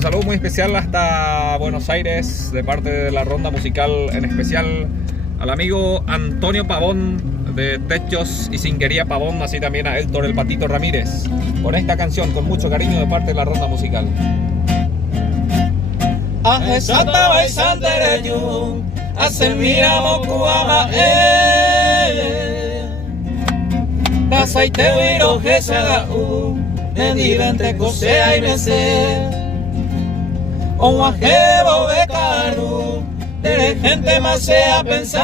Un saludo muy especial hasta Buenos Aires de parte de la ronda musical, en especial al amigo Antonio Pavón de Techos y Singuería Pavón, así también a Héctor el Patito Ramírez, con esta canción con mucho cariño de parte de la ronda musical. Santa Baisantereñu, hace mira mokuama Dasaite wiro gesada Nendivente kosea y mese Onwajebo bekaru De gente más sea pensar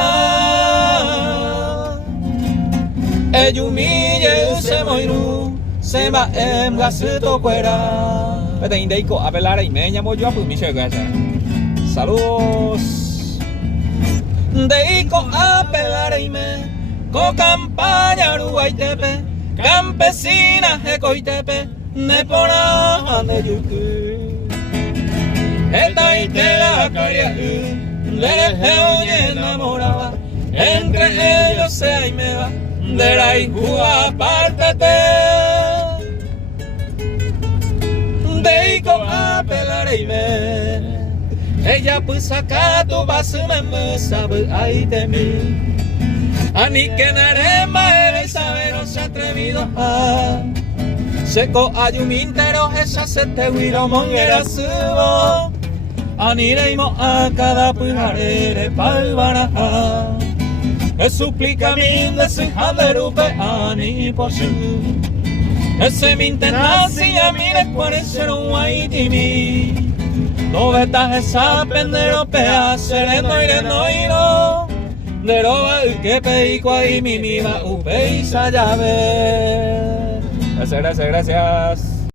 Eyumille use moiru Sema gasuto cuera. Vete indeiko a pelar y me llamo yo a pues mi casa. Saludos. Deiko a pelar y me co campaña Uruguaytepe campesina Ecoitepe nepona de yuku esta itela caria de enamorada entre ellos se y me va de la hija apártate Deiko a pelar y me ella pues acá tu vas me sabe ahí de mí Ani que narema el saber no se atrevido a Seco ayumintero esa se te huiro monguera subo Ani reimo a cada pujarere palvaraja Es suplica min de sin jaderupe ani por su Ese minte nazi a mi descuarecer un guaitimi No vetas esa pendero pea sereno y no Neroba el que peico ahí mi miba upe y llave. Gracias.